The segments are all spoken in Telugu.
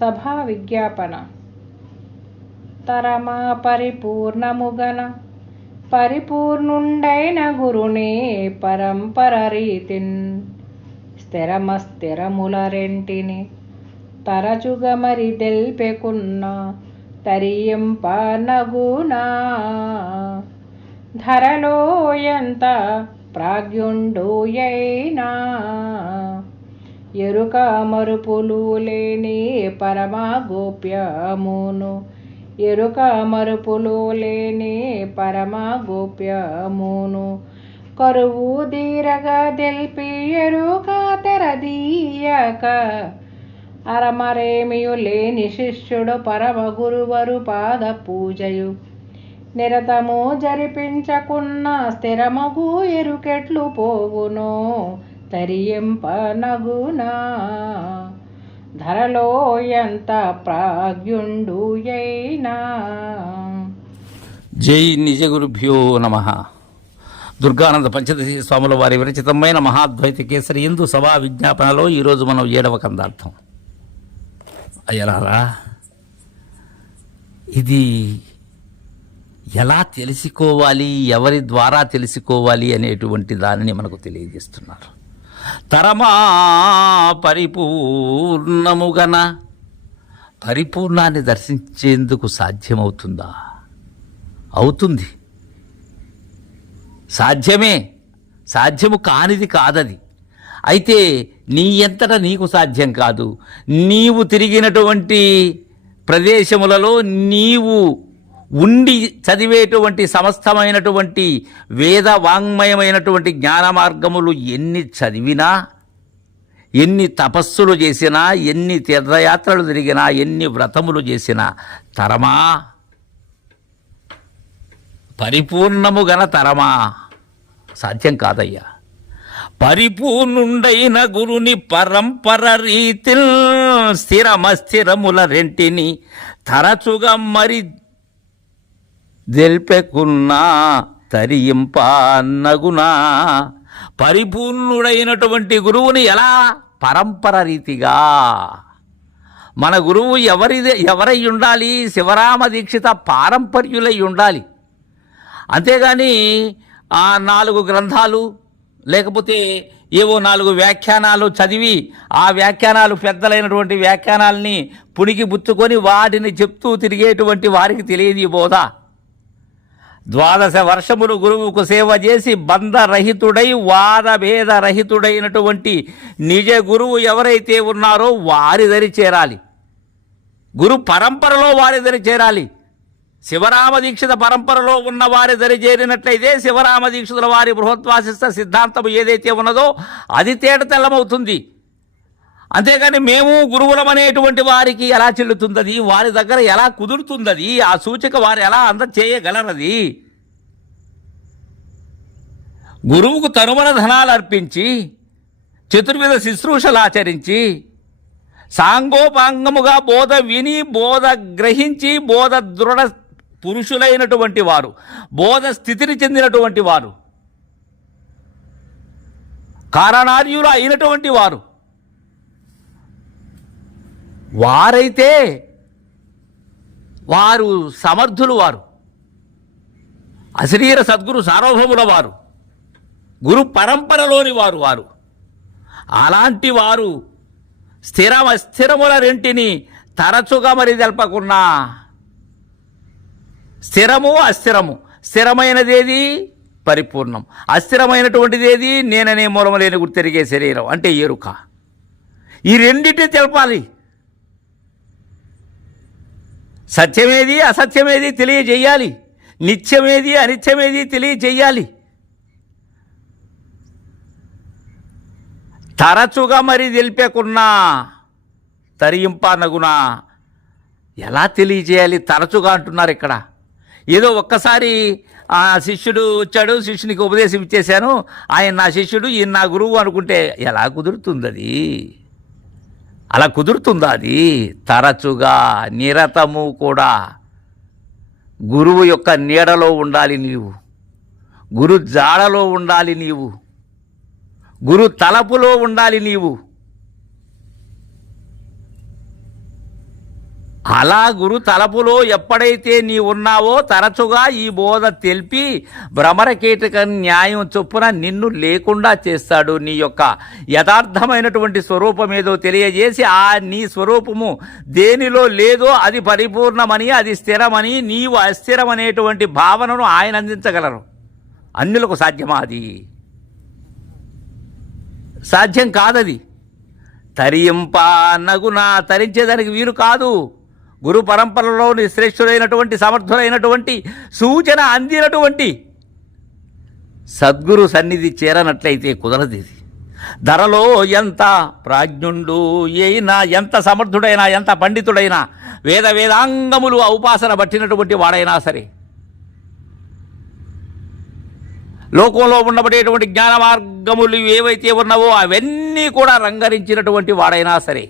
సభా విజ్ఞాపన. తరమా పరిపూర్ణముగన పరిపూర్ణుండైన గురునే పరంపర రీతిన్ స్థిరమస్థిరముల రెంటిని తరచుగా మరి తెల్పెకున్న తరియింప నగునా ధరలో ఎంత ప్రాజ్ఞుండుయైనా. ఎరుక మరుపులు లేని పరమా గోప్యమును ఎరుక మరుపులు లేని పరమా గోప్యమును కరువు దీరగా తెల్పి ఎరుక తెరదీయక. అరమరేమియు లేని శిష్యుడు పరమ గురువరు పాద పూజయు నిరతము జరిపించకున్న స్థిరమగు ఎరుకెట్లు పోగునో తరియంపనగునా ధరలో ఎంత ప్రాజ్ఞుండు అయినా జై నిజగురుభ్యో నమ. దుర్గానంద పంచదశి స్వాముల వారి విరచితమైన మహాద్వైత కేసరి హిందూ సభా విజ్ఞాపనలో ఈరోజు మనం ఏడవ కందార్థం. అయ్యలారా ఇది ఎలా తెలుసుకోవాలి ఎవరి ద్వారా తెలుసుకోవాలి అనేటువంటి దానిని మనకు తెలియజేస్తున్నారు. తరమా పరిపూర్ణముగన. పరిపూర్ణాన్ని దర్శించేందుకు సాధ్యమవుతుందా? అవుతుంది. సాధ్యమే. సాధ్యము కానిది కాదది. అయితే నీ ఎంతట నీకు సాధ్యం కాదు. నీవు తిరిగినటువంటి ప్రదేశములలో నీవు ఉండి చదివేటువంటి సమస్తమైనటువంటి వేద వాంగ్మయమైనటువంటి జ్ఞాన మార్గములు ఎన్ని చదివినా ఎన్ని తపస్సులు చేసినా ఎన్ని తీర్థయాత్రలు తిరిగినా ఎన్ని వ్రతములు చేసినా తరమా? పరిపూర్ణము గల తరమా? సాధ్యం కాదయ్యా. పరిపూర్ణుండైన గురుని పరంపర రీతిల్ స్థిరమస్థిరముల రెంటిని తరచుగా మరి దెల్పెకున్నా తరియింపన్నగునా పరిపూర్ణుడైనటువంటి గురువుని ఎలా? పరంపర రీతిగా. మన గురువు ఎవరిదే ఎవరై ఉండాలి? శివరామ దీక్షిత పారంపర్యులై ఉండాలి. అంతేగాని ఆ నాలుగు గ్రంథాలు లేకపోతే ఏవో నాలుగు వ్యాఖ్యానాలు చదివి ఆ వ్యాఖ్యానాలు పెద్దలైనటువంటి వ్యాఖ్యానాల్ని పుణికి బుచ్చుకొని వాటిని చెప్తూ తిరిగేటువంటి వారికి తెలియదు ఈ బోధ. ద్వాదశ వర్షములు గురువుకు సేవ చేసి బంధరహితుడై వాదభేద రహితుడైనటువంటి నిజ గురువు ఎవరైతే ఉన్నారో వారి దరి చేరాలి. గురు పరంపరలో వారి దరి చేరాలి. శివరామ దీక్షిత పరంపరలో ఉన్న వారి దరి చేరినట్లయితే శివరామ దీక్షితుల వారి బృహత్వాసిస్త సిద్ధాంతం ఏదైతే ఉన్నదో అది తేట తెల్లమవుతుంది. అంతేగాని మేము గురువులమనేటువంటి వారికి ఎలా చెల్లుతుందది? వారి దగ్గర ఎలా కుదురుతుందది? ఆ సూచిక వారు ఎలా అందచేయగలరది గురువుకు తనుమన ధనాలు అర్పించి చతుర్విధ శుశ్రూషలు ఆచరించి సాంగోపాంగముగా బోధ విని బోధ గ్రహించి బోధ దృఢ పురుషులైనటువంటి వారు బోధ స్థితిని చెందినటువంటి వారు కారణార్యులు అయినటువంటి వారు వారైతే వారు సమర్థులు వారు. అశరీర సద్గురు సార్వభౌముల వారు. గురు పరంపరలోని వారు వారు. అలాంటి వారు స్థిరమ స్థిరముల రెంటిని తరచుగా మరి తెలపకున్నా స్థిరము అస్థిరము. స్థిరమైనదేది పరిపూర్ణం. అస్థిరమైనటువంటిదేది నేననే మూలము లేని గుర్తెరిగే శరీరం అంటే ఎరుక. ఈ రెండింటిని తెలపాలి. సత్యమేది అసత్యమేది తెలియజేయాలి నిత్యమేది అనిత్యమేది తెలియజేయాలి తరచుగా మరి తెలిపేకున్నా తరియింపనగునా ఎలా తెలియజేయాలి? తరచుగా అంటున్నారు ఇక్కడ. ఏదో ఒక్కసారి ఆ శిష్యుడు వచ్చాడు శిష్యునికి ఉపదేశం ఇచ్చేశాను. ఆయన నా శిష్యుడు ఈయన నా గురువు అనుకుంటే ఎలా కుదురుతుంది అది అలా కుదురుతుందా అది? తరచుగా నిరతము కూడా గురువు యొక్క నీడలో ఉండాలి నీవు. గురు జాడలో ఉండాలి నీవు. గురు తలపులో ఉండాలి నీవు. అలా గురు తలపులో ఎప్పుడైతే నీ ఉన్నావో తరచుగా ఈ బోధ తెలిపి భ్రమరకీటక న్యాయం చొప్పున నిన్ను లేకుండా చేస్తాడు. నీ యొక్క యథార్థమైనటువంటి స్వరూపం ఏదో తెలియజేసి ఆ నీ స్వరూపము దేనిలో లేదో అది పరిపూర్ణమని అది స్థిరమని నీవు అస్థిరమనేటువంటి భావనను ఆయన అందించగలరు. అన్యులకు సాధ్యమా అది? సాధ్యం కాదది. తరింపా నగు నా తరించేదానికి వీలు కాదు. గురు పరంపరలోని శ్రేష్ఠుడైనటువంటి సమర్థులైనటువంటి సూచన అందినటువంటి సద్గురు సన్నిధి చేరనట్లయితే కుదరదు ఇది. ధరలో ఎంత ప్రాజ్ఞుండు అయినా ఎంత సమర్థుడైనా ఎంత పండితుడైనా వేద వేదాంగములు ఉపాసన పట్టినటువంటి వాడైనా సరే లోకంలో ఉండబడేటువంటి జ్ఞాన మార్గములు ఏవైతే ఉన్నావో అవన్నీ కూడా రంగరించినటువంటి వాడైనా సరే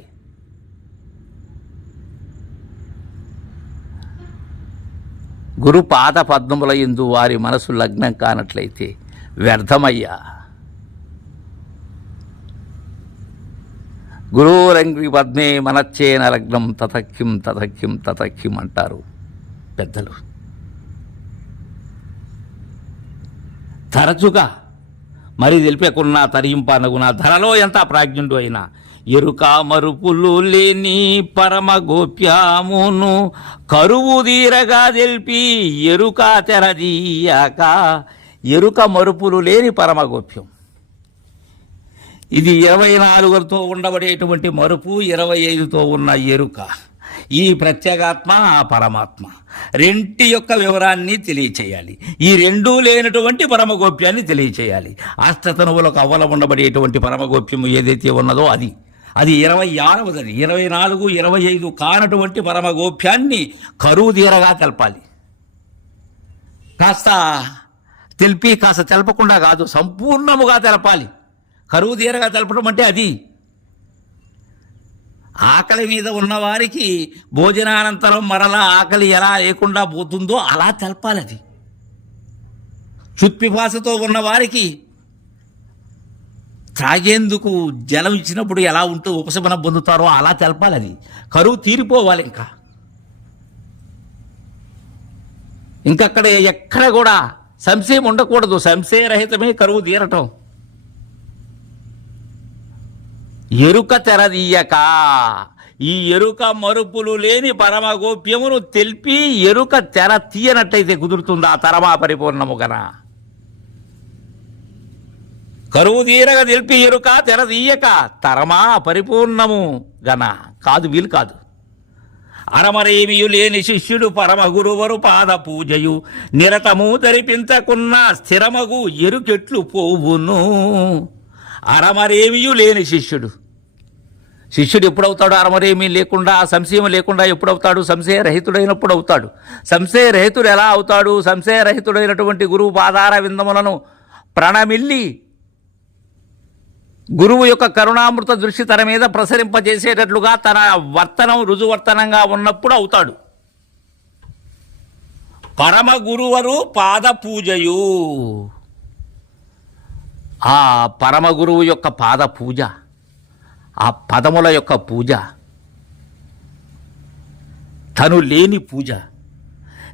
గురు పాద పద్మముల ఎందు వారి మనసు లగ్నం కానట్లయితే వ్యర్థమయ్యా. గురువురంగి పద్మే మనచ్చేన లగ్నం తతక్కిం తతక్కిం తతక్కిం అంటారు పెద్దలు. తరచుగా మరి తెలిపకున్నా తరింపనగున ధరలో ఎంత ప్రాజ్ఞుడు అయినా ఎరుక మరుపులు లేని పరమ గోప్యామును కరువు తీరగా తెలిపి ఎరుక తెరదీయక. ఎరుక మరుపులు లేని పరమ గోప్యం ఇది ఇరవై నాలుగులతో ఉండబడేటువంటి మరుపు ఇరవై ఐదుతో ఉన్న ఎరుక. ఈ ప్రత్యేగాత్మ ఆ పరమాత్మ. రెంటి యొక్క వివరాన్ని తెలియచేయాలి. ఈ రెండూ లేనటువంటి పరమగోప్యాన్ని తెలియచేయాలి. అష్టతనువులకు అవ్వల ఉండబడేటువంటి పరమగోప్యము ఏదైతే ఉన్నదో అది. అది ఇరవై ఆరవది ఇరవై నాలుగు ఇరవై ఐదు కానటువంటి పరమగోప్యాన్ని కరువు తీరగా తెలపాలి. కాస్త తెలిపి కాస్త తెలపకుండా కాదు సంపూర్ణముగా తెలపాలి. కరువు తీరగా తెలపడం అంటే అది. ఆకలి మీద ఉన్నవారికి భోజనానంతరం మరలా ఆకలి ఎలా లేకుండా పోతుందో అలా తెలపాలి అది. చుత్పిపాసతో ఉన్నవారికి త్రాగేందుకు జలం ఇచ్చినప్పుడు ఎలా ఉంటూ ఉపశమనం పొందుతారో అలా తెలపాలి అది. కరువు తీరిపోవాలి ఇంకా. ఇంకక్కడ ఎక్కడ కూడా సంశయం ఉండకూడదు. సంశయరహితమే కరువు తీరటం. ఎరుక తెరదీయక. ఈ ఎరుక మరుపులు లేని పరమ గోప్యమును తెలిపి ఎరుక తెర తీయనట్టయితే కుదురుతుందా? తరమా పరిపూర్ణము కదా కరువు తీరగ తెలిపి ఎరుక తెరదీయక తరమా పరిపూర్ణము గన. కాదు వీలు కాదు. అరమరేమియు లేని శిష్యుడు పరమ గురువరు పాద పూజయు. నిరతము ధరిపించకున్న స్థిరమగు ఎరుకెట్లు పోవును. అరమరేమియు లేని శిష్యుడు. శిష్యుడు ఎప్పుడవుతాడు? అరమరేమీ లేకుండా సంశయం లేకుండా ఎప్పుడవుతాడు? సంశయరహితుడైనప్పుడు అవుతాడు సంశయరహితుడు ఎలా అవుతాడు? సంశయరహితుడైనటువంటి గురువు పాదార విందములను ప్రణమిల్లి గురువు యొక్క కరుణామృత దృష్టి తన మీద ప్రసరింపజేసేటట్లుగా తన వర్తనం రుజువర్తనంగా ఉన్నప్పుడు అవుతాడు. పరమ గురువరు పాద పూజయు. ఆ పరమ గురువు యొక్క పాద పూజ ఆ పదముల యొక్క పూజ తను లేని పూజ.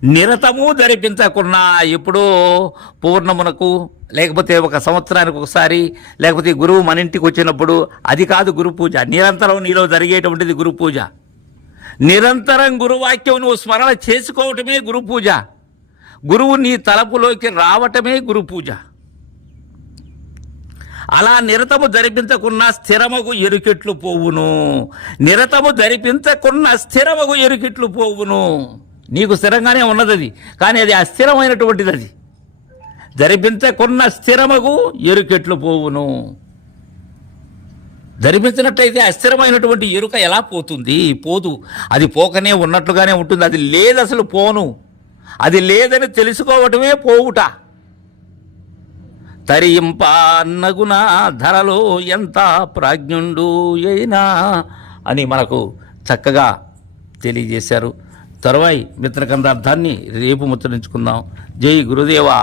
నిరతము ధరిపించకున్నా ఎప్పుడో పూర్ణమునకు లేకపోతే ఒక సంవత్సరానికి ఒకసారి లేకపోతే గురువు మన ఇంటికి వచ్చినప్పుడు అది కాదు గురు పూజ. నిరంతరం నీలో జరిగేటువంటిది గురు పూజ. నిరంతరం గురువాక్యం నువ్వు స్మరణ చేసుకోవటమే గురు పూజ. గురువు నీ తలపులోకి రావటమే గురు పూజ. అలా నిరతము ధరిపించకున్న స్థిరమగు ఎరుకెట్లు పోవును. నిరతము ధరిపించకున్న స్థిరమగు ఎరుకెట్లు పోవును. నీకు స్థిరంగానే ఉన్నది అది కానీ అది అస్థిరమైనటువంటిది అది ధరిపించకున్న స్థిరమగు ఎరుకెట్లు పోవును. ధరిపించినట్లయితే అస్థిరమైనటువంటి ఎరుక ఎలా పోతుంది? పోదు. అది పోకనే ఉన్నట్లుగానే ఉంటుంది. అది లేదు అసలు పోను. అది లేదని తెలుసుకోవటమే పోవుట. తరింప నగున ధరలో ఎంత ప్రాజ్ఞుండు అయినా అని మనకు చక్కగా తెలియజేశారు. తరువాయి మిత్రకందార్థాన్ని రేపు ముచ్చరించుకుందాం జై గురుదేవా.